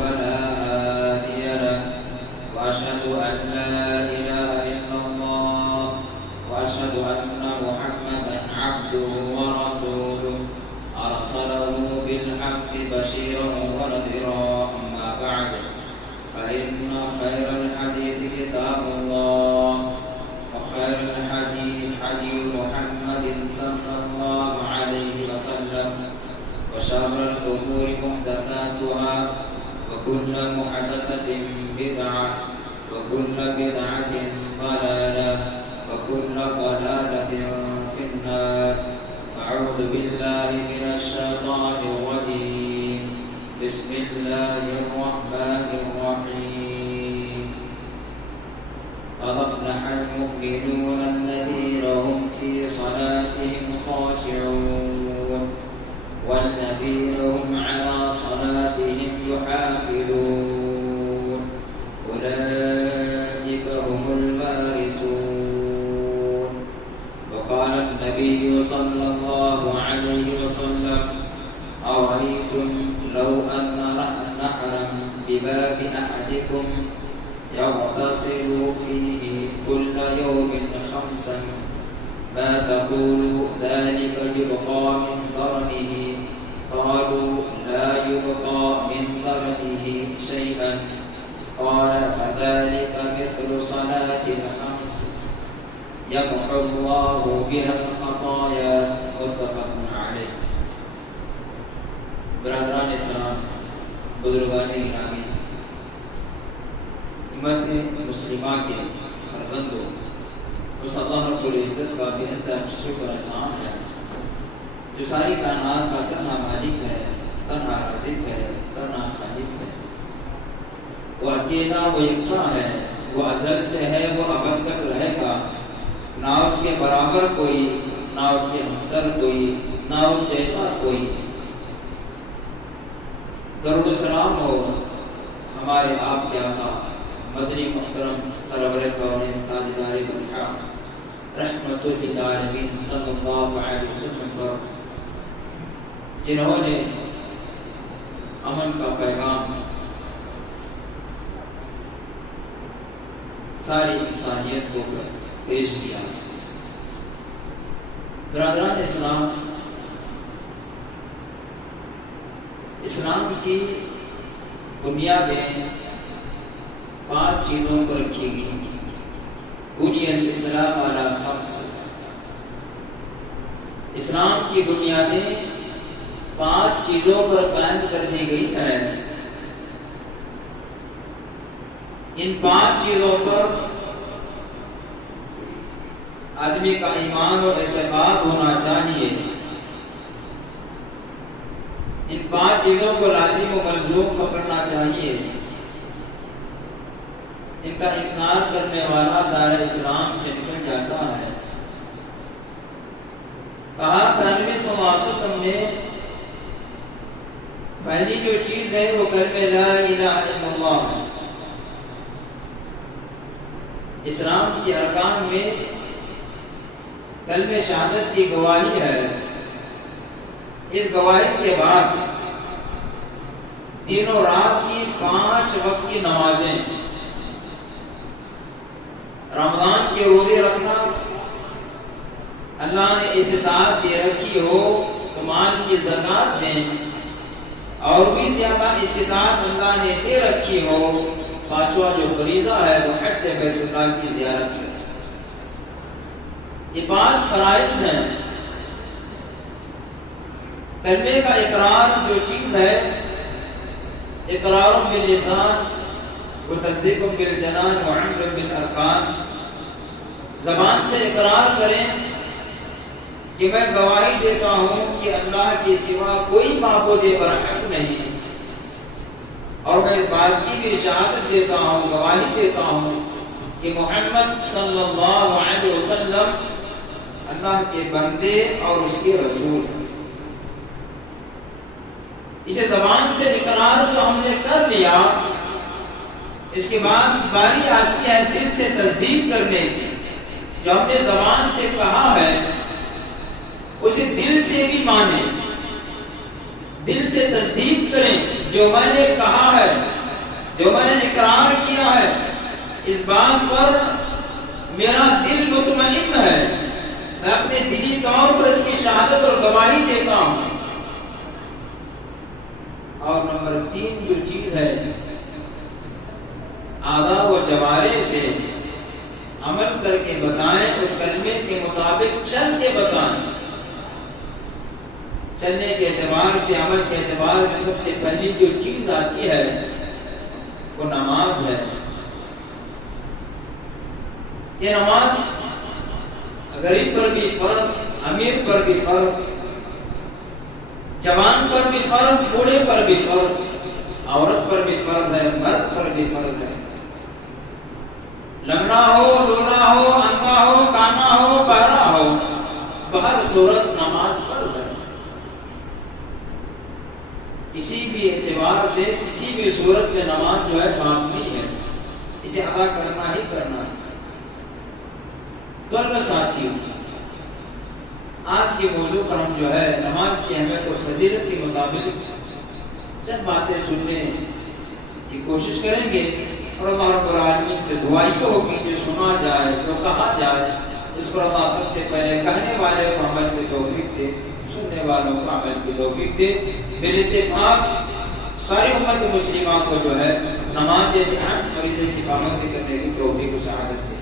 فلا هادي له وأشهد أن لا إله إلا الله وأشهد أن محمدا عبده ورسوله أرسله بالحق بشيرا ونذيرا أما بعد فإن خير الحديث كتاب الله وخير الهدي هدي محمد صلى الله عليه وسلم وشر الأمور محدثاتها وكل محدثة بدعة وكل بدعة ضلالة وكل ضلالة في النار. أعوذ بالله من الشيطان الرجيم. بسم الله الرحمن الرحيم. قد أفلح المؤمنون الذين هم في صلاتهم خاشعون والذين هم على صلاتهم يحافظون أولئك هم الوارثون. وقال النبي صلى الله عليه وسلم أرأيتم لو أن نهرا بباب أحدكم يغتسل فيه كل يوم 5 ما تقول ذلك يبقى من درنه؟ قالوا لا يبقى من درنه شيئا. قال فذلك مثل صلاة 5 يمحو الله بها الخطايا. متفق علیہ. برادران اسلام، بزرگان گرامی، امت مسلمہ کے فرزندوں، اس اللہ رب العزت کا بے انتہا شکر احسان ہے جو ساری کائنات کا تنہا مالک ہے، تنہا رازق ہے، تنہا خالق ہے. وہ اکیلا، وہ یکتا ہے، وہ ازل سے ہے، وہ ابد تک رہے گا. نہ اس کے برابر کوئی، نہ اس کے ہمسر کوئی، نہ اس جیسا کوئی. درود و سلام ہو ہمارے آپ کے آقا مدنی محترم سرور کونین تاجدار بطحا رحمت للعالمین صلی اللہ علیہ وسلم پر، جنہوں نے امن کا پیغام ساری انسانیت کو پیش کیا. برادران اسلام، اسلام کی بنیادیں 5 چیزوں پر رکھی گئی. بنی الاسلام علی 5. اسلام کی بنیادیں 5 چیزوں پر قائم کر دی گئی ہیں. ان 5 چیزوں پر آدمی کا ایمان و اعتقاد ہونا چاہیے. ان 5 چیزوں کو لازم و ملزوم پکڑنا چاہیے. ان کا انکار کرنے والا دائرہ اسلام سے نکل جاتا ہے. کہا نبی صلی اللہ علیہ وسلم نے پہلی جو چیز ہے وہ کلمہ لا الہ الا اللہ ہے. اسلام کے ارکان میں کلمہ شہادت کی گواہی ہے. اس گواہی کے بعد دن و رات کی 5 وقت کی نمازیں، رمضان کے روزے رکھنا، اللہ نے استطاعت دے رکھی ہو تو مال کی زکات دیں، اور بھی زیادہ استطاعت اللہ نے دے رکھی ہو 5واں جو فریضہ ہے وہ حج بیت اللہ کی زیارت ہے. یہ 5 فرائض ہیں. کلمے کا اقرار جو چیز ہے، اقرار باللسان و تصدیق بالجنان و عمل بالارکان. زبان سے اقرار کریں کہ میں گواہی دیتا ہوں کہ اللہ کے سوا کوئی معبود برحق نہیں، اور میں اس بات کی بھی شہادت دیتا ہوں، گواہی دیتا ہوں کہ محمد صلی اللہ علیہ وسلم اللہ کے بندے اور اس کے رسول. اسے زبان سے اقرار تو ہم نے کر لیا، اس کے بعد باری آتی ہے دل سے تصدیق کرنے کی. جو ہم نے زبان سے کہا ہے اسے دل سے بھی مانیں، دل سے تصدیق کریں. جو میں نے کہا ہے جو میں نے اقرار کیا ہے اس بات پر میرا دل مطمئن ہے، میں اپنے دلی طور پر اس کی شہادت اور گواہی دیتا ہوں۔ اور نمبر 3 جو چیز ہے، آداب و جوارح سے عمل کر کے بتائیں، اس کلمے کے مطابق چل کے بتائیں۔ چلنے کے اعتبار سے، عمل کے اعتبار سے سب سے پہلی جو چیز آتی ہے وہ نماز ہے۔ یہ نماز غریب پر بھی فرض، امیر پر بھی فرض، جوان پر بھی فرض، بوڑھے پر بھی فرض، عورت پر بھی فرض ہے، مرد پر بھی فرض ہے، لنگڑا ہو، لولا ہو، انگا ہو، کانا ہو، بہرا ہو، بہر صورت نماز فرض ہے۔ کسی بھی اعتبار سے، کسی بھی صورت میں نماز جو ہے معاف نہیں ہے، اسے ادا کرنا ہی کرنا ہے۔ طلبہ ساتھیوں، آج کے موضوع پر ہم جو ہے نماز کی اہمیت اور فضیلت کے مطابق چند باتیں سننے کی کوشش کریں گے، اور اللہ رب العالمین سے دعا یہ ہوگی جو سنا جائے، جو کہا جائے، اس پر اللہ سب سے پہلے کہنے والے کو عمل کی توفیق دے، سننے والوں کو عمل کی توفیق دے۔ بالاتفاق ساری امت مسلمہ کو جو ہے نماز جیسے اہم فریضے کی پابندی کرنے کی توفیق و سعادت دے۔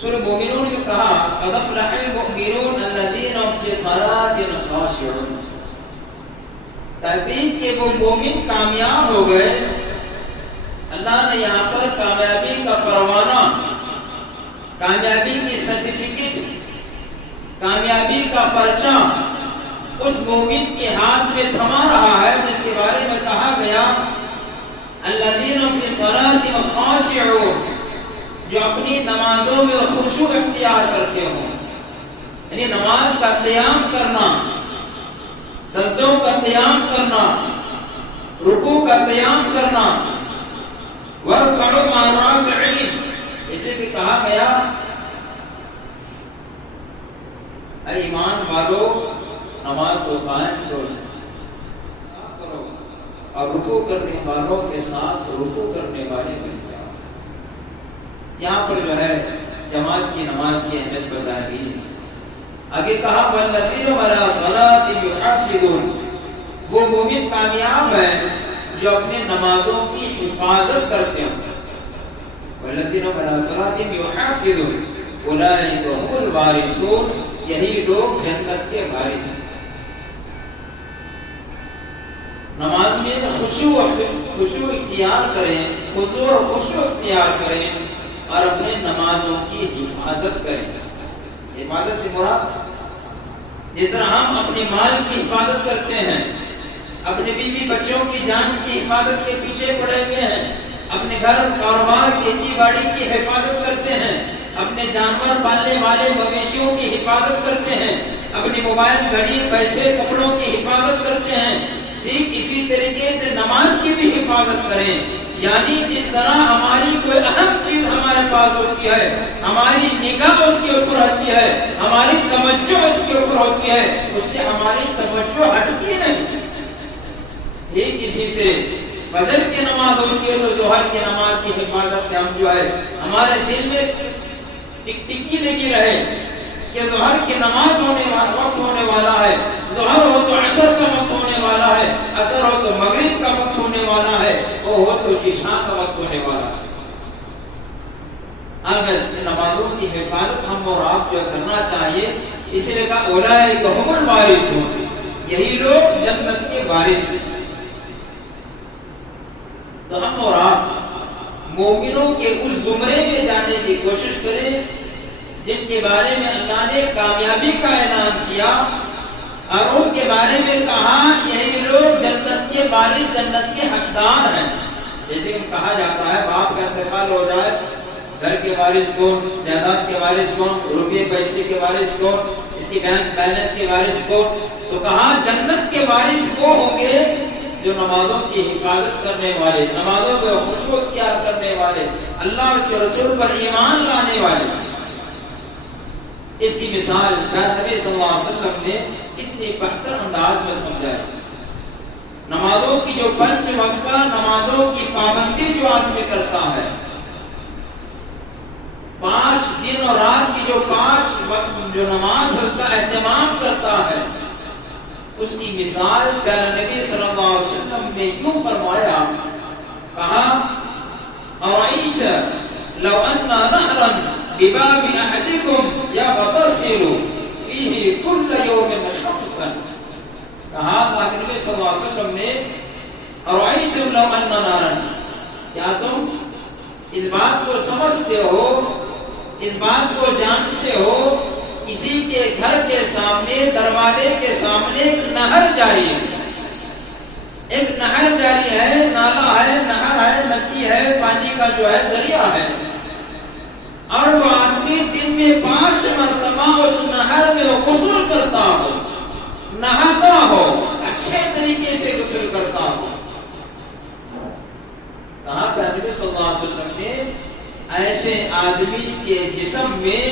سورہ مومنون میں کہا قد افلح المؤمنون الذین هم فی صلاتهم خاشعون، تحقیق کہ وہ مومن کامیاب ہو گئے۔ اللہ نے یہاں پر کامیابی کا پروانہ، کامیابی کی سرٹیفکیٹ، کامیابی کا پرچہ اس مومن کے ہاتھ میں تھما رہا ہے جس کے بارے میں کہا گیا الذین هم فی صلاتهم خاشعون، جو اپنی نمازوں میں خشوع اختیار کرتے ہوں، یعنی نماز کا قیام کرنا، سجدوں کا قیام کرنا، رکوع کا قیام کرنا، وَارْكَعُوا مَعَ الرَّاكِعِينَ، اسے بھی کہا گیا اے ایمان والو نماز کو قائم کرو اور رکوع کرنے والوں کے ساتھ رکوع کرنے والے بن جاؤ۔ یہاں پر جو ہے جماعت کی نماز کی اہمیت بتائی گئی ہے۔ آگے کہا وَالَّذِينَ عَلَىٰ صَلَاتِهِمْ يُحَافِظُونَ، وہ مومن کامیاب ہے جو اپنے نمازوں کی حفاظت کرتے ہیں۔ وَالَّذِينَ عَلَىٰ صَلَاتِهِمْ يُحَافِظُونَ أُولَٰئِكَ هُمُ الْوَارِثُونَ، یہی لوگ جنت کے وارث ہیں۔ نماز میں خشوع اختیار کریں، خضوع اور خشوع اختیار کریں اور اپنے نمازوں کی حفاظت کریں۔ حفاظت سے مراد جس طرح ہم اپنے مال کی حفاظت کرتے ہیں، اپنے بیوی بچوں کی جان کی حفاظت کے پیچھے پڑے ہوئے ہیں، اپنے گھر کاروبار کھیتی باڑی کی حفاظت کرتے ہیں، اپنے جانور پالنے والے مویشیوں کی حفاظت کرتے ہیں، اپنی موبائل گھڑی پیسے کپڑوں کی حفاظت کرتے ہیں، ٹھیک اسی طریقے سے نماز کی بھی حفاظت کریں۔ یعنی جس طرح ہماری کوئی اہم چیز ہمارے پاس ہوتی ہے، ہماری نگاہ اس کے اوپر ہوتی ہے، ہماری توجہ اس کے اوپر ہوتی ہے، اس سے ہماری توجہ ہٹتی نہیں۔ ٹھیک اسی طرح فجر کی نماز ہوتی ہے تو ظہر کی نماز کی حفاظت ہم جو ہے ہمارے دل میں ٹکی لگی رہے کہ ظہر کی نماز وقت ہونے والا ہے، ظہر ہو تو عصر کا وقت ہونے والا ہے، عصر ہو تو مغرب کا وقت ہونے والا ہے، وہ ہو تو عشاء کا وقت ہونے والا ہے۔ اب اس نمازوں کی حفاظت ہم اور آپ جو کرنا چاہیے، اس لیے کہا اولئک ھم الوارثون، یہی لوگ جنت کے وارث ہیں۔ تو ہم اور آپ مومنوں کے اس زمرے میں جانے کی کوشش کریں جن کے بارے میں اللہ نے کامیابی کا اعلان کیا اور ان کے بارے میں کہا یہی لوگ جنت کے وارث، جنت کے حقدار ہیں۔ جیسے کہ کہا جاتا ہے باپ کا انتقال ہو جائے، گھر کے وارث کون، جائیداد کے وارث کون، روپے پیسے کے وارث کون، اس کی بینک بیلنس کے وارث کون، تو کہا جنت کے وارث وہ ہوں گے جو نمازوں کی حفاظت کرنے والے، نمازوں میں خشوع اختیار کرنے والے، اللہ اور اس کے رسول پر ایمان لانے والے۔ اس کی مثال نبی صلی اللہ علیہ وسلم نے کتنی بہتر انداز میں سمجھائی۔ نمازوں کی جو 5 وقت نمازوں کی پابندی جو آدمی کرتا ہے، 5 دن اور رات کی جو 5 وقت جو نماز ہے اس کا اہتمام کرتا ہے، اس کی مثال پیارے نبی صلی اللہ علیہ وسلم نے یوں فرمایا، کہا اَرَأَيْتَ لَوْ أَنَّ نَهْرًا بِبَابِ أَحَدِكُمْ يَغْتَسِلُ فِيهِ كُلَّ يَوْمٍ شَمْسًا، کہا اللہ کے نبی صلی اللہ علیہ وسلم نے اَرَأَيْتُمْ لَوْ أَنَّ نَهْرًا، کیا تم اس بات کو سمجھتے ہو، اس بات کو جانتے ہو، کسی کے گھر کے سامنے، دروازے کے سامنے ایک نہر جاری ہے، ایک نہر جاری ہے، نالا ہے، نہر ہے، ندی ہے، پانی کا جو ہے دریا ہے، اور وہ آدمی دن میں 5 مرتبہ اس نہر میں غسل کرتا ہو، نہاتا ہو، اچھے طریقے سے غسل کرتا ہو، کہا کہ نبی صلی اللہ علیہ وسلم نے ایسے آدمی کے جسم میں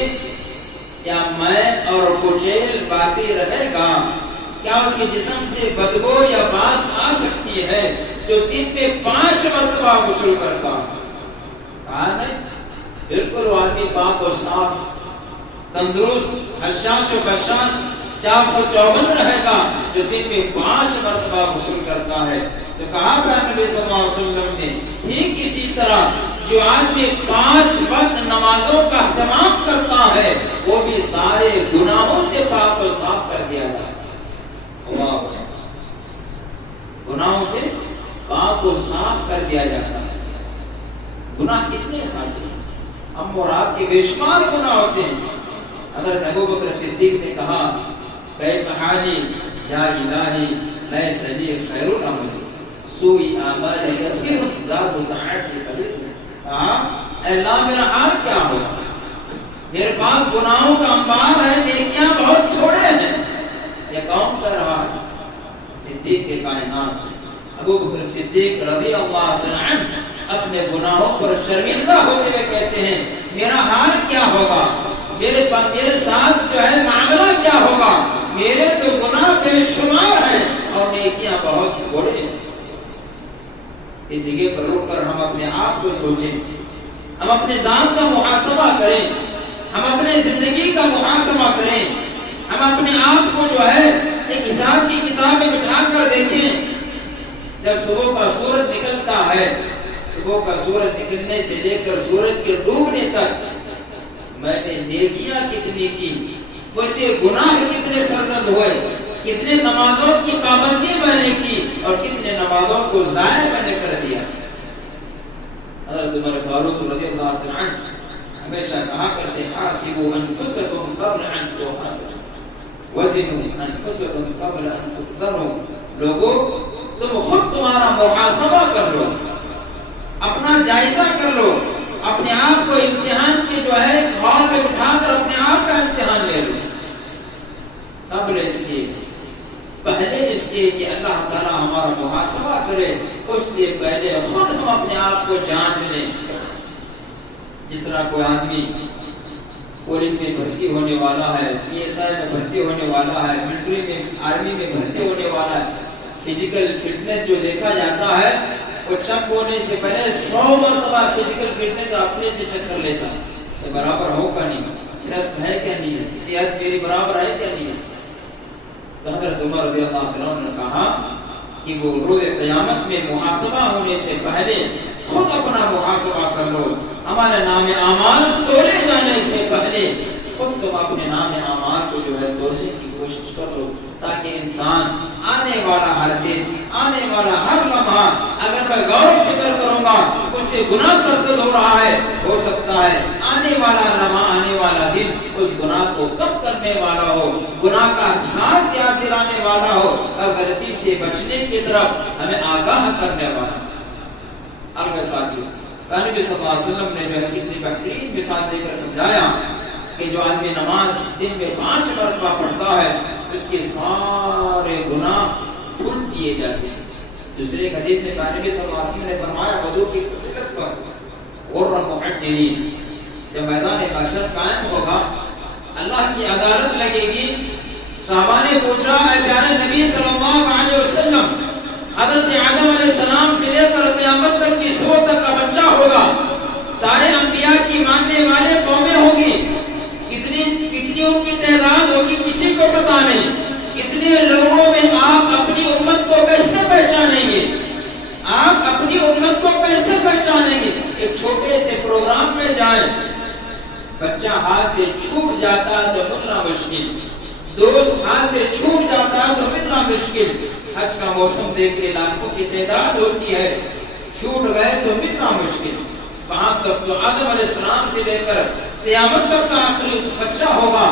کیا میں اور کچیل باقی رہے گا؟ کیا اس کے جسم سے بدبو یا باس آ سکتی ہے جو دن میں 5 مرتبہ غسل کرتا؟ کہا نہیں، بالکل وہ آدمی پاک و صاف، تندرست، حشاش و بشاش، چاق و چوبند رہے گا جو دن میں 5 مرتبہ غسل کرتا ہے۔ تو کہا پیارے نبی صلی اللہ علیہ وسلم نے ٹھیک اسی طرح جو آدمی 5 وقت نمازوں کا اہتمام کرتا ہے وہ بھی سارے گناہوں سے پاک و صاف کر دیا جاتا ہے، گناہوں سے پاک و صاف کر دیا جاتا ہے۔ گناہ کتنے سانچے، ہم اور آپ کے بے شمار گناہ ہوتے ہیں۔ حضرت ابوبکر صدیق نے کہا کیف حالی یا الہی لیس لی خیر العمل سوئی اعمال کثیر ذات طاعتی قلیل، کہا اے اللہ میرا حال کیا ہوگا، میرے پاس گناہوں کا انبار ہے، نیکیاں بہت تھوڑے ہیں، یہ کون کر رہا ہے؟ صدیق کے کائنات ابوبکر صدیق رضی اللہ عنہ اپنے گناہوں پر شرمندہ ہوتے ہوئے کہتے ہیں میرا حال کیا ہوگا، میرے ساتھ جو ہے معاملہ کیا ہوگا، میرے تو گناہ بے شمار ہیں اور نیکیاں بہت تھوڑے ہیں۔ اس جگہ پر رک کر ہم اپنے آپ کو سوچیں، ہم اپنے ذات کا محاسبہ کریں، ہم اپنے زندگی کا محاسبہ کریں، ہم اپنے آپ کو جو ہے ایک حساب کی کتاب میں بٹھا کر دیکھیں۔ جب صبح کا سورج نکلتا ہے، صبح کا سورج نکلنے سے لے کر سورج کے ڈوبنے تک میں نے نیکیاں کتنی کی، اس سے گناہ کتنے سرزد ہوئے، کتنے نمازوں کی پابندی میں نے کی اور کتنے نمازوں کو ضائع میں نے کر دیا۔ حضرت عمر فاروق رضی اللہ عنہ ہمیشہ کہا کرتے حاسبوا انفسکم قبل ان تحاسبوا وزنوا انفسکم قبل ان تقدروا، لوگوں تم خود تمہارا محاسبہ کر لو، اپنا جائزہ کر لو، اپنے آپ کو امتحان کے جو ہے ہال میں اٹھا کر اپنے آپ کا امتحان لے لو، قبل اس کے، پہلے اس کے کہ اللہ تعالیٰ ہمارا محاسبہ کرے، اس سے پہلے خود ہم اپنے آپ کو جانچ لیں۔ جس طرح کوئی آدمی پولیس میں بھرتی ہونے والا ہے، پی ایس آئی میں بھرتی ہونے والا ہے، ملٹری میں، آرمی میں بھرتی ہونے والا ہے، فزیکل فٹنس جو دیکھا جاتا ہے وہ چیک ہونے سے پہلے 100 مرتبہ فزیکل فٹنس اپنے سے چیک کر لیتا ہے، یہ برابر ہو کا نہیں، ٹیسٹ ہے کیا نہیں ہے، صحت میری برابر ہے کیا نہیں ہے۔ تو حضرت عمر رضی اللہ عنہ نے کہا کہ وہ روز قیامت میں محاسبہ ہونے سے پہلے خود اپنا محاسبہ کر لو، ہمارے نام اعمال تولے جانے سے پہلے خود تم اپنے نام اعمال کو جو ہے تولنے کی کوشش کر لو، تاکہ انسان آنے والا ہر دن، آنے والا ہر لمحہ اگر میں غور و فکر کروں گا اس سے گناہ سرزد ہو رہا ہے، ہو سکتا ہے آنے والا لمحہ، آنے والا دن اس گناہ کو کم کرنے والا ہو، گناہ کا احساس یاد دلانے والا ہو اور غلطی سے بچنے کی طرف ہمیں آگاہ کرنے والا۔ اور میں ساتھی نبی صلی اللہ علیہ وسلم نے جو ہے کتنی بہترین مثال دے کر سمجھایا کہ جو آدمی نماز دن میں 5 مرتبہ پڑھتا ہے اس کے سارے گناہ دھل دیے جاتے ہیں۔ دوسرے ایک حدیث میں نبی صلی اللہ علیہ وسلم نے فرمایا وضو کی فضیلت پر غر محجلین، جب میدان محشر قائم ہوگا، اللہ کی عدالت لگے گی، صحابہ نے پوچھا اے پیارے نبی صلی اللہ علیہ وسلم حضرت آدم علیہ السلام سے لے کر قیامت تک کی سو تک کا بچہ ہوگا، سارے انبیاء کی ماننے والے قومیں ہوں گی، کتنیوں کی تعداد ہوگی کسی کو پتا نہیں۔ اتنے لوگوں میں آپ اپنی امت کو کیسے پہچانیں گے؟ آپ اپنی امت کو کیسے پہچانیں گے؟ ایک چھوٹے سے پروگرام میں جائیں، بچہ ہاتھ سے چھوٹ جاتا تو ملنا مشکل، دوست ہاتھ سے چھوٹ جاتا تو ملنا مشکل۔ حج کا موسم دیکھ کے لاکھوں کی تعداد ہوتی ہے، چھوٹ گئے تو ملنا مشکل۔ وہاں تک تو آدم علیہ السلام سے لے کر قیامت تک کا آخری بچہ ہوگا۔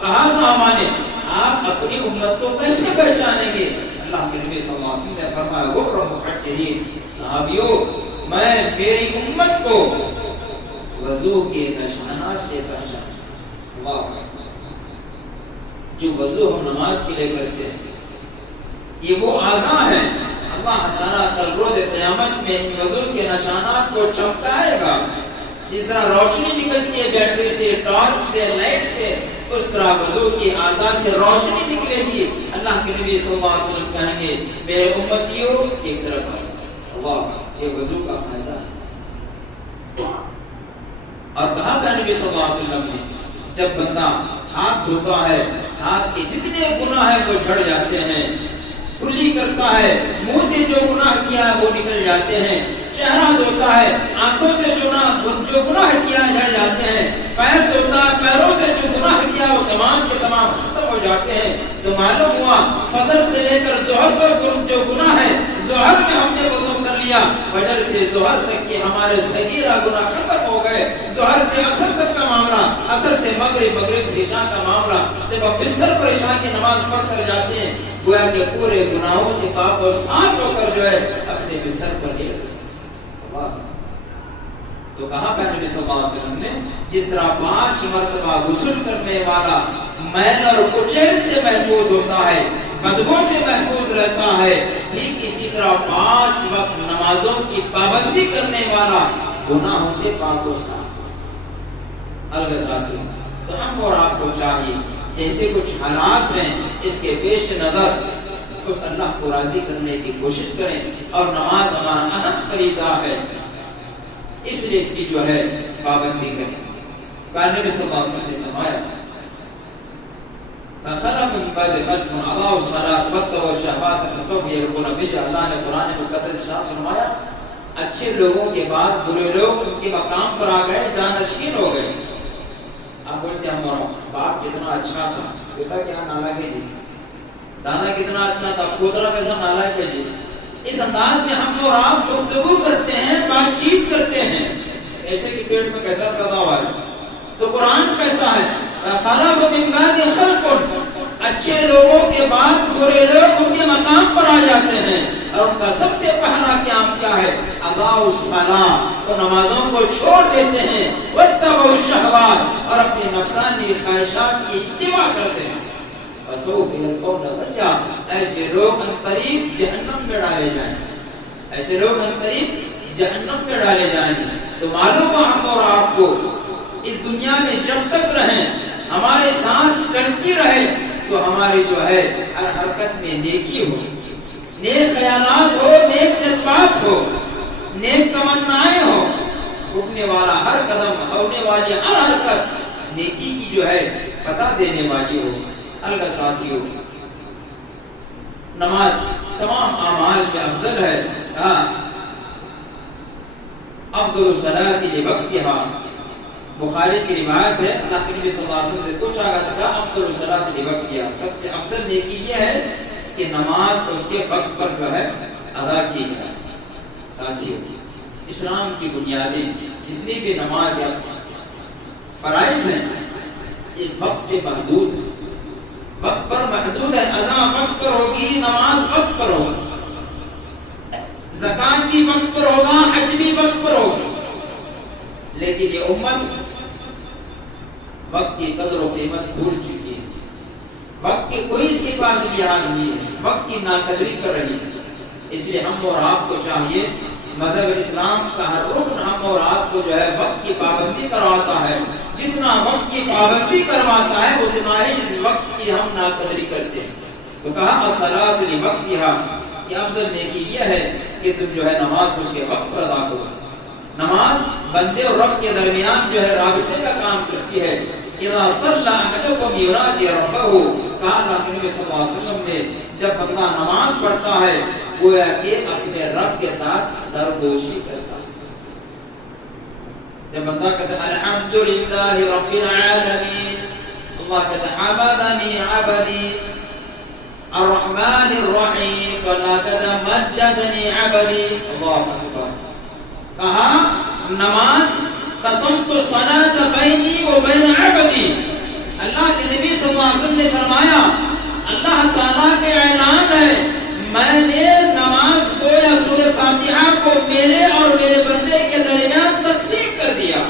کہا صحابہ نے آپ اپنی امت کو کیسے پہچانیں گے؟ اللہ کے نبی صلی اللہ علیہ وسلم نے فرمایا غر محجلین، صحابیوں میں میری امت کو وضو کے نشانات سے پہچان۔ واہ، جو وضو ہم نماز کے لیے کرتے ہیں یہ وہ اعضاء ہیں، اللہ تعالیٰ کل روز قیامت میں ان وضو کے نشانات کو چمکائے گا۔ جس طرح روشنی نکلتی ہے بیٹری سے، ٹارچ سے، لائٹ سے، اس طرح وضو کی اعضاء سے روشنی نکلے گی۔ اللہ کے نبی صلی اللہ علیہ وسلم کہیں گے میرے امتیوں ایک طرف آئے۔ واہ، یہ وضو کا فائدہ ہے۔ اور کہا کہ نبی صلی اللہ علیہ وسلم نے جب بندہ ہاتھ دھوتا ہے ہاتھ کے جتنے گناہ ہیں وہ جھڑ جاتے ہیں، کلی کرتا ہے، منہ سے جو گناہ کیا ہے وہ نکل جاتے ہیں، چہرہ دھوتا ہے آنکھوں سے جو گناہ کیا جھڑ جاتے ہیں، پیر دھوتا ہے پیروں سے جو گناہ کیا وہ تمام کے تمام ختم ہو جاتے ہیں۔ تو معلوم ہوا فجر سے لے کر ظہر تک جو گناہ ہے، ظہر میں ہم نے وضو کر لیا، فجر سے ظہر تک کے ہمارے صغیرہ گناہ ختم ہو گئے۔ ظہر سے عصر تک کا معاملہ، عصر سے مغرب، مغرب سے عشاء کا معاملہ، جب ہم بستر پر عشاء کی نماز پڑھ کر جاتے ہیں گویا کہ پورے گناہوں سے پاک اور صاف ہو کر جو ہے اپنے بستر پر گئے۔ تو کہا کہ نبی صلی اللہ علیہ وسلم نے جس طرح 5 مرتبہ غسل کرنے والا میل اور کچیل سے محفوظ ہوتا ہے، بدبو سے محفوظ رہتا ہے، ٹھیک اسی طرح 5 وقت نمازوں کی پابندی کرنے والا گناہوں سے پاک و صاف۔ الگ ساتھی، تو ہم اور آپ کو چاہیے جیسے کچھ حالات ہیں اس کے پیش نظر اس اللہ کو راضی کرنے کی کوشش کریں، اور نماز ہمارا اہم فریضہ ہے، اس لیے اس کی جو ہے پابندی کریں۔ نبی صلی اللہ علیہ وسلم نے فرمایا فَخَلَفَ مِن بَعْدِهِمْ خَلْفٌ أَضَاعُوا الصَّلَاةَ وَاتَّبَعُوا الشَّهَوَاتِ فَسَوْفَ يَلْقَوْنَ غَيًّا۔ اللہ نے قرآن مقدس میں صاف فرمایا اچھے لوگوں کے بعد برے لوگ ان کے مقام پر آ گئے، جانشین ہو گئے۔ آپ بولتے ہیں ہمارا باپ کتنا اچھا تھا، بیٹا کیا نالائق ہے جی، دادا کتنا اچھا تھا، پوترا کیسا نالائق ہے جی۔ اس انداز میں ہم اور آپ گفتگو کرتے ہیں، بات چیت کرتے ہیں، ایسے کہ پیٹ میں کیسا پیدا ہوا ہے۔ تو قرآن کہتا ہے خَلَفَ مِن بَعْدِهِمْ خَلْفٌ، اچھے لوگوں کے بعد برے لوگ ان کے مقام پر آ جاتے ہیں، اور ان کا سب سے پہلا کام کیا ہے؟ اضاعوا الصلاۃ، وہ نمازوں کو چھوڑ دیتے ہیں، واتبعوا الشہوات، اور اپنے نفسانی خواہشات کی اتباع کرتے ہیں۔ فسوف یلقون غیا، ایسے لوگ عنقریب جہنم میں ڈالے جائیں گے، ایسے لوگ عنقریب جہنم میں ڈالے جائیں گے۔ تو معلوم ہے ہم اور آپ کو اس دنیا میں جب تک رہیں، ہمارے سانس چلتی رہے، تو ہماری جو ہے ہر حرکت میں نیکی ہو، نیک خیالات ہو، نیک جذبات ہو، نیک تمنائیں ہو، اٹھنے والا ہر قدم، ہونے والی ہر حرکت نیکی کی جو ہے پتہ دینے والی ہو۔ الگ ساتھیوں، نماز تمام اعمال میں افضل ہے۔ افضل الصلاۃ لوقتها، بخاری کی روایت ہے، اللہ کے نبی صلی اللہ علیہ وسلم سے پوچھا گیا تھا افضل الصلاۃ لوقتها، سب سے افضل نیکی یہ ہے کہ نماز اس کے وقت پر جو ہے ادا کی جائے۔ ساتھیوں، اسلام کی بنیادیں جتنی بھی نماز یا فرائض ہیں یہ وقت سے محدود ہے، وقت پر محدود ہے۔ اذان وقت پر ہوگی، نماز وقت پر ہوگا، زکات بھی وقت پر ہوگا، حج بھی وقت پر ہوگا، لیکن یہ امت وقت کی قدر و قیمت بھول چکی ہے، وقت کی کوئی اس کے پاس لحاظ نہیں ہے، وقت کی ناقدری کر رہی ہے۔ اس لیے ہم اور آپ کو چاہیے، مذہب اسلام کا ہر رکن ہم اور آپ کو جو ہے وقت کی پابندی کرواتا ہے، جتنا وقت کی پابندی کرواتا ہے اتنا ہی اس وقت کی ہم ناقدری کرتے ہیں۔ تو کہا الصلاۃ لوقتها، کہ افضل نیکی یہ ہے کہ تم جو ہے نماز کو اس کے وقت پر ادا کرو. نماز بندے اور رب کے درمیان جو ہے رابطے کا کام کرتی ہے. اذا صلى احدكم يناجي ربه، کہا کہ نبی صلی اللہ علیہ وسلم نے جب بندہ نماز پڑھتا ہے گویا کہ اپنے رب کے ساتھ سرگوشی کرتا ہے. جب بندہ کہتا ہے الحمدللہ رب العالمین، اللہ کہتا ہے حمدنی عبدی، الرحمن الرحیم، اللہ کہتا ہے مجدنی عبدی. اللہ اکبر. کہا نماز قسمت الصلاة بینی و بین عبدی. اللہ کے نبی صلی اللہ علیہ وسلم نے فرمایا اللہ تعالیٰ کے اعلان ہے میں نے نماز کو یا سورہ فاتحہ کو میرے اور میرے بندے کے درمیان تقسیم کر دیا.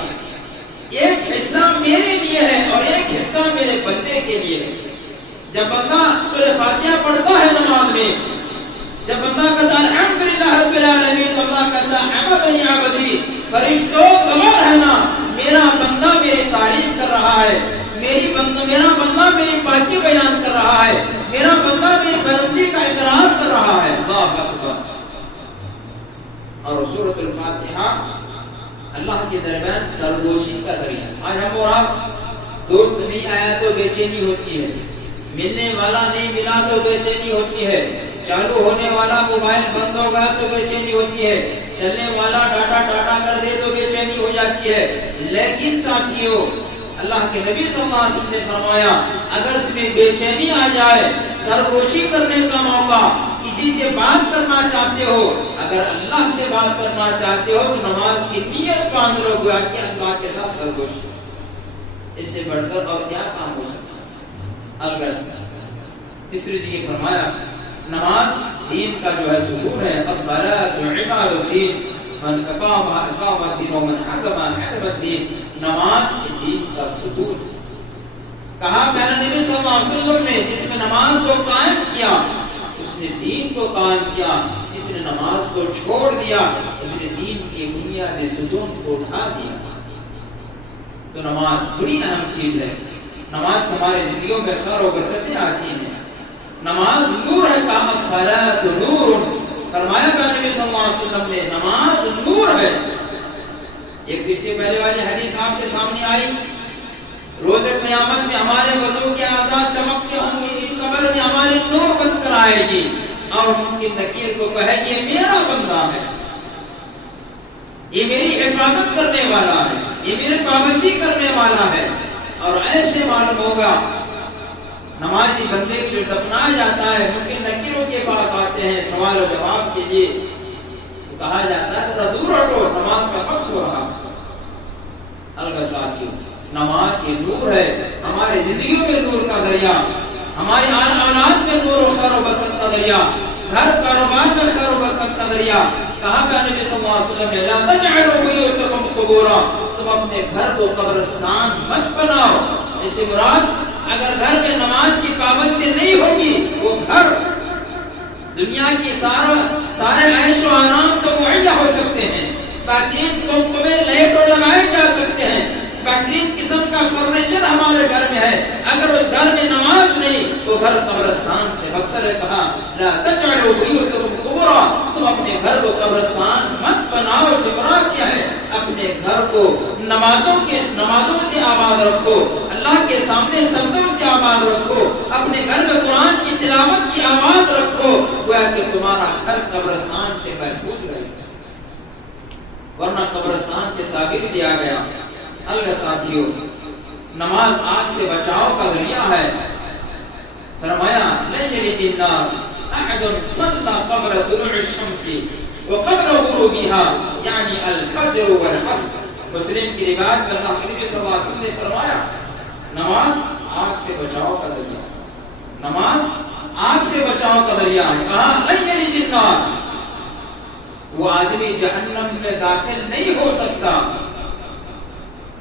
ایک حصہ میرے لیے ہے اور ایک حصہ میرے بندے کے لیے ہے. جب بندہ سورہ فاتحہ پڑھتا ہے نماز میں، جب بندہ کہتا ہے الحمدللہ رب العالمین، تو اللہ کہتا ہے حمدنی عبدی، فرشتوں گواہ رہنا میرا بندہ میری تعریف کر رہا ہے، میرا بندہ میری پاکی بیان کر رہا ہے، میرا بندہ میری بلندی کا اقرار کر رہا ہے. اللہ اکبر. اور سورۃ الفاتحہ اللہ کے درمیان سرگوشی کا ذریعہ. آج ہم اور آپ دوست نہیں آیا تو بے چینی ہوتی ہے، ملنے والا نہیں ملا تو بے چینی ہوتی ہے، چالو ہونے والا موبائل بند ہو گیا تو بے چینی ہوتی ہے، چلنے والا ڈاٹا کر دے تو بے چینی ہو جاتی ہے. لیکن ساتھیوں اللہ کے نبی صلی اللہ علیہ وسلم نے فرمایا اگر تمہیں بے چینی آ جائے، سرگوشی کرنے کا موقع، کسی سے بات کرنا چاہتے ہو، اگر اللہ سے بات کرنا چاہتے ہو تو نماز کی نیت باندھ لو گویا کہ اللہ کے ساتھ سرگوشی. اس سے بڑھ کر اور کیا کام ہو سکتا ہے؟ البتہ تیسری چیز فرمایا نماز دین کا جو ہے ستون ہے. الصلاۃ عماد الدین من اقام الدین ومن حرم الدین. نماز دین کا ستون ہے. کہا پیارے نبی صلی اللہ علیہ وسلم نے جس نے نماز کو قائم کیا اس نے دین کو قائم کیا، جس نے نماز کو چھوڑ دیا اس نے دین کی بنیادی ستون کو اٹھا دیا. تو نماز بڑی اہم چیز ہے. نماز ہماری زندگیوں میں خیر و برکتیں آتی ہیں. نماز نور ہے. کہا الصلاۃ نور، فرمایا پیارے نبی صلی اللہ علیہ وسلم نے نماز نور ہے. ایک دن سے پہلے والی حدیث آپ کے سامنے آئی، روز قیامت میں ہمارے وضو کے اعضاء چمکتے ہوں گے، قبر میں ہمارے نور بن کر آئے گی اور ممکن نکیر کو کہے یہ میرا بندہ ہے، یہ میری حفاظت کرنے والا ہے، یہ میری پابندی کرنے والا ہے. اور ایسے معلوم ہوگا نمازی بندے کو جو دفنایا جاتا ہے ممکن نکیروں کے پاس آتے ہیں سوال و جواب کے لیے، تو کہا جاتا ہے ذرا دور ہٹو نماز کا وقت ہو رہا. الگ ساتھی نماز یہ نور ہے، ہماری زندگیوں میں نور کا ذریعہ، ہماری اولاد میں نور و خیر و برکت کا ذریعہ، گھر کاروبار میں خیر و برکت کا ذریعہ. کہا کہ نبی صلی اللہ علیہ وسلم نے لا تجعلوا بیوتکم قبورا، تم اپنے گھر کو قبرستان مت بناؤ. اس سے مراد اگر گھر میں نماز کی پابندی نہیں ہوگی وہ گھر دنیا کی سارے عیش و آرام تو مہیا ہو سکتے ہیں، بہترین تمہیں لائٹوں لگائے جا سکتے ہیں، بہترین قسم کا فرنیچر ہمارے گھر میں ہے، اگر اس گھر میں نماز نہیں تو گھر قبرستان سے بدتر ہے. کہا لا تجعلوا بیوتکم قبورا، تم اپنے گھر کو قبرستان مت بناؤ. سے مراد کیا ہے؟ اپنے گھر کو نمازوں سے آباد رکھو، اللہ کے سامنے سجدوں سے آباد رکھو، اپنے گھر میں قرآن کی تلاوت کی آواز رکھو، گویا کہ تمہارا گھر قبرستان سے محفوظ رہے گا. ورنہ قبرستان سے تعبیر دیا گیا. الگ ساتھیوں نماز آگ سے بچاؤ کا ذریعہ ہے. فرمایا لن یلج النار احد صلى قبل طلوع الشمس وقبل غروبها یعنی الفجر والعصر. مسلم کی روایت میں اللہ کے نبی صلی اللہ علیہ وسلم نے فرمایا نماز آگ سے بچاؤ کا ذریعہ، نماز آگ سے بچاؤ کا ذریعہ ہے. کہا لن یلج النار، وہ آدمی جہنم میں داخل نہیں ہو سکتا.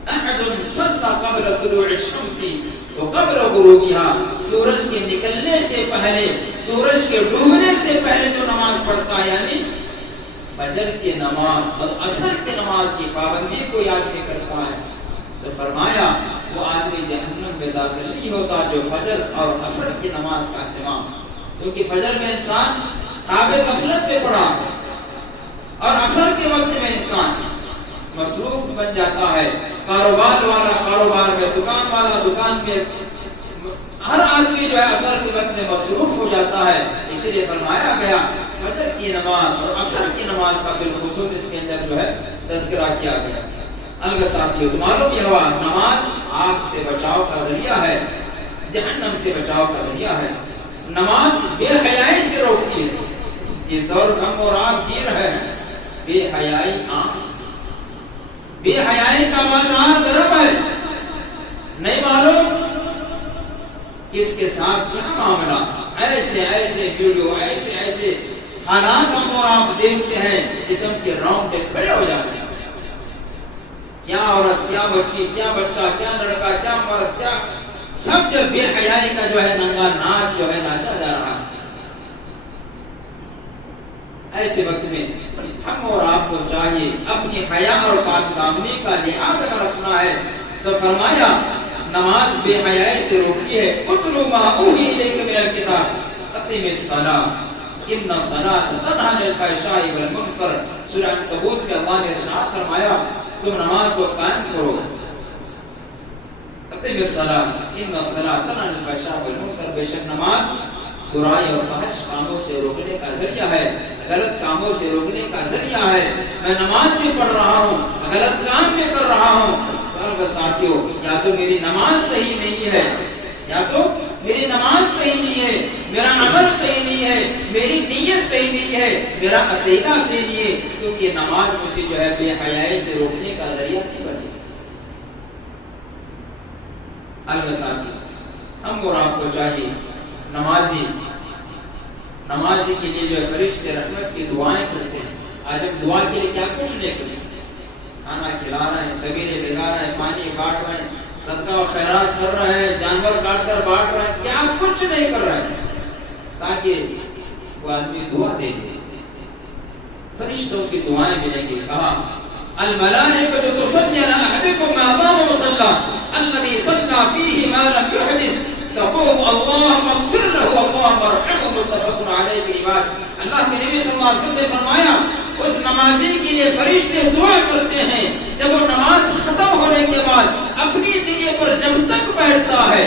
احد صلى قبل طلوع الشمس وقبل غروبها، سورج کے نکلنے سے پہلے، سورج کے ڈوبنے سے پہلے جو نماز پڑھتا ہے یعنی فجر کی نماز اور عصر کی نماز کی پابندی کو یاد بھی کرتا ہے، تو فرمایا وہ آدمی جہنم میں داخل نہیں ہوتا جو فجر اور عصر کی نماز کا اہتمام. کیونکہ فجر میں انسان خواب غفلت میں پڑا اور عصر کے وقت میں انسان مصروف بن جاتا ہے، کاروبار والا کاروبار میں، دکان والا دکان میں، ہر آدمی جو ہے عصر کے وقت میں مصروف ہو جاتا ہے۔ اس لیے فرمایا گیا فجر کی نماز اور عصر کی نماز کا بالخصوص اس کے اندر جو ہے تذکرہ کیا گیا۔ الگ ساتھیوں، تو معلوم یہ ہوا نماز آگ سے بچاؤ کا ذریعہ ہے، جہنم سے بچاؤ کا ذریعہ ہے۔ نماز بے حیائی سے روکتی ہے۔ اس دور ہم اور آپ جی رہے ہیں، بے حیائی عام، بے حیائی کا بازار گرم ہے، نہیں معلوم کس کے ساتھ کیا معاملہ۔ ایسے ایسے ویڈیو، ایسے ایسے حالات ہم اور آپ دیکھتے ہیں، جسم کے رونگٹے کھڑے ہو جاتے ہیں۔ کیا عورت، کیا بچی، کیا بچہ، کیا لڑکا، کیا مرد، کیا سب جو بے حیائی کا جو ہے ننگا ناچ جو ہے ناچا جا رہا ہے۔ ایسے وقت میں ہم اور آپ کو چاہیے اپنی حیا اور پاک دامنی کا لحاظ اگر رکھنا ہے تو فرمایا نماز بے حیائی سے روکتی ہے۔ اتلو ما اوحی الیک من الکتاب اقم الصلاۃ ان الصلاۃ تنہی عن الفحشاء والمنکر۔ سورہ عنکبوت میں اللہ نے ارشاد فرمایا تم نماز کو قائم کرو، اقم الصلاۃ ان الصلاۃ تنہی عن الفحشاء والمنکر، بے شک نماز برائی اور فحش کاموں سے روکنے کا ذریعہ ہے، غلط کاموں سے روکنے کا ذریعہ ہے۔ میں نماز بھی پڑھ رہا ہوں، غلط کام بھی کر رہا ہوں، تو ساتھیوں یا تو میری نماز صحیح نہیں ہے، یا تو میری نماز صحیح نہیں ہے، میرا عمل صحیح نہیں ہے، میری نیت صحیح نہیں ہے، میرا عقیدہ صحیح نہیں ہے، کیونکہ نماز مجھے جو ہے بے حیائی سے روکنے کا ذریعہ نہیں بنی۔ الگ ساتھی، ہم اور آپ کو چاہیے نمازی کے لیے جو ہے فرشتے رحمت کی دعائیں کرتے ہیں۔ آج ہم دعا کے لیے کیا کچھ نہیں کرتے، کھانا کھلا رہے ہیں، سبیلے لگا رہے ہیں، پانی بانٹ رہے ہیں، صدقہ و خیرات کر رہے ہیں، جانور کاٹ کر بانٹ رہے ہیں، کیا کچھ نہیں کر رہے ہیں تاکہ وہ آدمی دعا دے دے۔ فرشتوں کی دعائیں ملیں گی۔ کہا الملائکۃ تصلی علی احدکم ما دام مصلی الذی صلی فیہ ما لم یحدث تقوم اللہم اغفر لہ اللہم ارحمہ متفق علیہ کی بات۔ اللہ کے نبی صلی اللہ علیہ وسلم نے فرمایا اس نمازی کے لیے فرشتے دعا کرتے ہیں جب وہ نماز ختم ہونے کے بعد اپنی جگہ پر جب تک بیٹھتا ہے،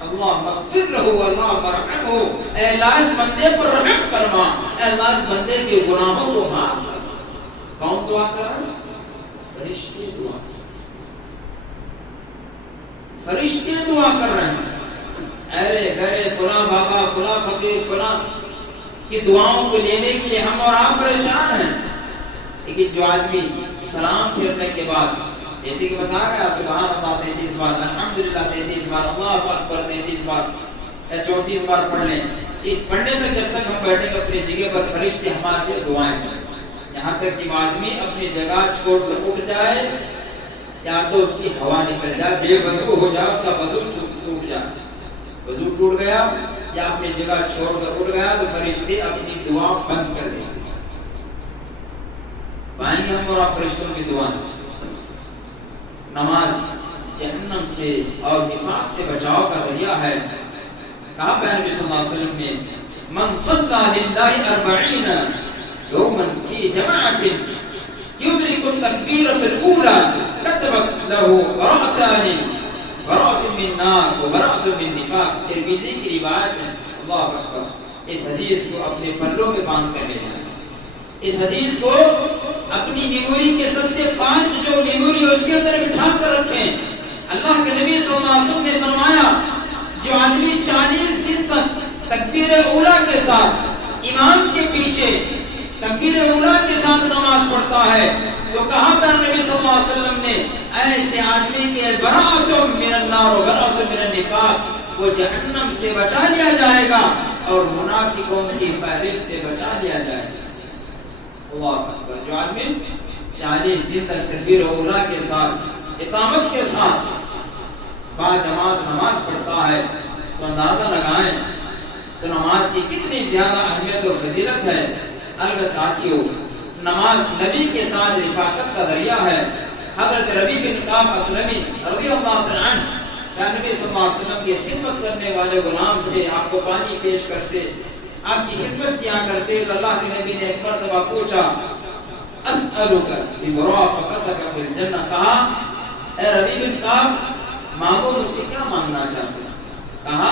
اللہم اغفر لہ اللہم ارحمہ، اے اللہ اس بندے پر رحم فرما، اے اللہ اس بندے کے گناہوں کو معاف فرما۔ کون دعا کر رہا ہے؟ فرشتے دعا، فرشتے دعا کر رہے ہیں۔ ارے گرے فلاں بابا، فلاں فقیر، فلاں کی دعاؤں کو لینے کے لیے ہم اور آپ پریشان ہیں۔ لیکن جو آدمی سلام پھیرنے کے بعد جیسے کہ بتایا گیا سبحان اللہ 33 بار، الحمدللہ 33 بار، اللہ اکبر 33 بار یا 34 بار پڑھ لیں، اس پڑھنے تک جب تک ہم بیٹھیں گے اپنی جگہ پر فرشتے ہمارے لیے دعائیں کریں، یہاں تک کہ آدمی اپنی جگہ چھوڑ کر اٹھ جائے یا تو اس کی ہوا نکل جائے، بے وضو ہو جائے، اس کا وضو ٹوٹ جائے، وضو ٹوٹ گیا یا اپنی جگہ چھوڑ کر اٹھ گیا تو فرشتے اپنی دعا بند کر دیں گے۔ پائیں گے ہم اور فرشتوں کی دعا۔ نماز جہنم سے اور نفاق سے بچاؤ کا ذریعہ ہے۔ کہا نبی صلی اللہ علیہ وسلم نے من صلی للہ 40 یوما فی جماعت یدرک التکبیرۃ الاولی کتبت له براءۃ من نار و براءۃ من نفاق۔ ترمذی کی روایت ہے۔ اللہ اکبر، اس حدیث کو اپنے پلوں میں باندھ کر لے جائیں، اس حدیث کو اپنی میموری کے سب سے فاسٹ جو میموری ہے اس کے اندر بٹھا کر رکھیں۔ اللہ کے نبی صلی اللہ علیہ وسلم نے فرمایا جو آدمی 40 دن تک تکبیر اولیٰ کے ساتھ امام کے پیچھے تکبیر اولیٰ کے ساتھ نماز پڑھتا ہے تو کہا تھا نبی صلی اللہ علیہ وسلم نے ایسے آدمی کے براءۃ من النار و براءۃ من النفاق، وہ جہنم سے بچا لیا جائے گا اور منافقوں کی فہرست سے بچا لیا جائے گا۔ اللہ اکبر، جو آدمی 40 دن تک تکبیر اولیٰ کے ساتھ اقامت کے ساتھ با جماعت نماز پڑھتا ہے تو اندازہ لگائیں تو نماز کی کتنی زیادہ اہمیت اور فضیلت ہے۔ الگ ساتھیوں، نماز نبی کے ساتھ رفاقت کا ذریعہ ہے۔ حضرت ربیع بن کعب اسلمی رضی اللہ تعالیٰ عنہ نبی صلی اللہ علیہ وسلم کی خدمت کرنے والے غلام تھے، آپ کو پانی پیش کرتے، آپ کی خدمت کیا کرتے تو اللہ کے نبی نے ایک مرتبہ پوچھا اسألک بمرافقتک فی الجنہ، کہا اے ربیع بن کعب مانگو مجھ سے کیا مانگنا چاہتے ہو، کہا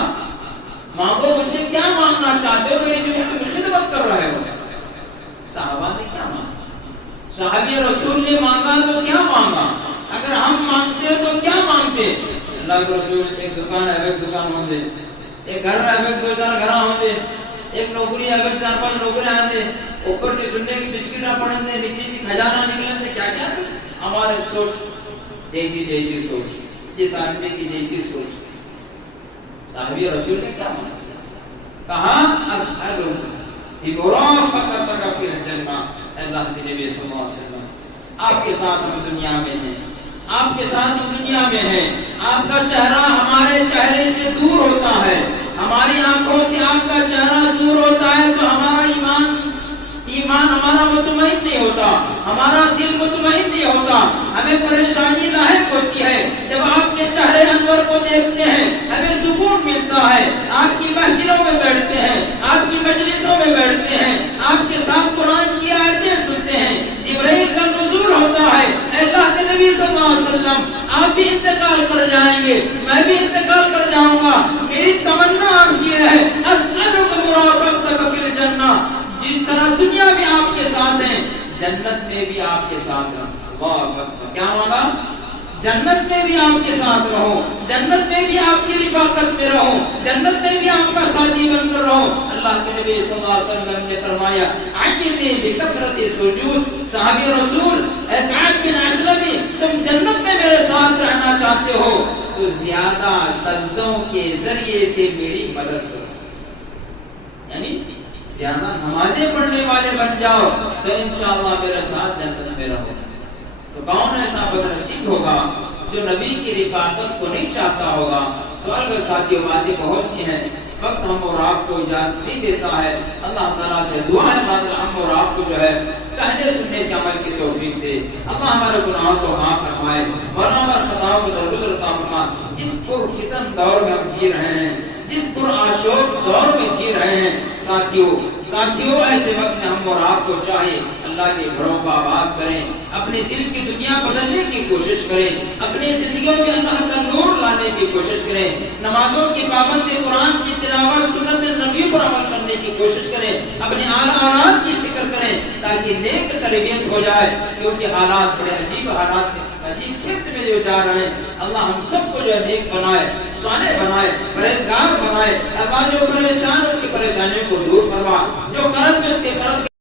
مانگو مجھ سے کیا مانگنا چاہتے ہو، میری جو تم خدمت کر رہے ہو۔ صحابہ نے کیا مانگا، صحابی رسول نے مانگا تو کیا مانگا، اگر ہم مانگتے تو کیا مانگتے؟ اللہ کے رسول ایک دکان ہے ایک دکان ہوں دے، ایک گھر ہے ایک دو چار گھر ہوں دے، ایک نوکری ہے ایک چار پانچ نوکری ہوں دے، اوپر کی سننے کی بسکٹاں پڑھن دے، نیچے سے کھجانہ نکلن دے، کیا کیا ہمارے سوچ جیسی سوچ، جس آدمی کی جیسی سوچ۔ صحابی رسول نے کیا مانگا، کہا اسألک بمرافقتک فی الجنہ، اللہ کے نبی صلی اللہ علیہ وسلم آپ کے ساتھ ہم دنیا میں ہیں، آپ کے ساتھ ہم دنیا میں ہیں، آپ کا چہرہ ہمارے چہرے سے دور ہوتا ہے، ہماری آنکھوں سے آپ کا چہرہ دور ہوتا ہے تو ہمارا ایمان ہمارا مطمئن نہیں ہوتا، ہمارا دل مطمئن نہیں ہوتا، ہمیں پریشانی لاحق ہوتی ہے۔ جب آپ کے چہرے انور کو دیکھتے ہیں ہمیں سکون ملتا ہے، آپ کی محفلوں میں بیٹھتے ہیں، آپ کی مجلسوں میں بیٹھتے ہیں، آپ کے ساتھ قرآن کی آیتیں سنتے ہیں، جبرائیل کا نزول ہوتا ہے۔ اللہ کے نبی صلی اللہ علیہ وسلم آپ بھی انتقال کر جائیں گے، میں بھی انتقال کر جاؤں گا، میری تمنا آپ سے ہے اسألک مرافقتک فی الجنہ، جس طرح دنیا میں آپ کے ساتھ ہیں جنت میں بھی آپ کے ساتھ رہو۔ اللہ اکبر، کیا مانگا؟ جنت میں بھی آپ کے ساتھ رہو، جنت میں بھی آپ کی رفاقت میں رہو، جنت میں بھی آپ کا ساتھی بن کر رہو۔ اللہ کے نبی صلی اللہ علیہ وسلم نے فرمایا عجبی بکثرت سجود، صحابی رسول اے کعب بن اسلم تم جنت میں میرے ساتھ رہنا چاہتے ہو تو زیادہ سجدوں کے ذریعے سے میری مدد کرو، یعنی زیادہ نمازیں پڑھنے والے بن جاؤ تو انشاءاللہ میرے ساتھ جنت میں رہو۔ تو کون ایسا بدنصیب ہوگا جو نبی کی رفاقت کو نہیں چاہتا ہوگا؟ تو الگ ساتھیوں باتیں بہت سی ہیں، وقت ہم اور آپ کو اجازت نہیں دیتا ہے۔ اللہ تعالیٰ سے دعا ہے ہم اور آپ کو جو ہے کہنے سننے سے عمل کی توفیق دے، اللہ ہمارے گناہوں کو معاف فرمائے، ورنہ ہمارے خطاؤں کو درگزر عطا فرمائے۔ جس پر فتن دور میں ہم جی رہے ہیں، جس پر آشوب دور میں جی رہے ہیں، ساتھیوں ایسے وقت میں ہم اور آپ کو چاہیے اللہ کے گھروں کو آباد کریں، اپنے دل کی دنیا بدلنے کی کوشش کریں، اپنی زندگیوں میں اللہ کا نور لانے کی کوشش کریں، نمازوں کی پابندی، قرآن کی تلاوت، سنت نبی پر عمل کرنے کی کوشش کریں، اپنے آلات کی فکر کریں تاکہ نیک تربیت ہو جائے، کیونکہ حالات بڑے عجیب عجیب سمت میں جو جا رہے ہیں۔ اللہ ہم سب کو جو ہے نیک بنائے، صالح بنائے، پرہیزگار بنائے، اللہ جو پریشان اس کی پریشانیوں کو دور فرما، جو قرض میں اس کے قرض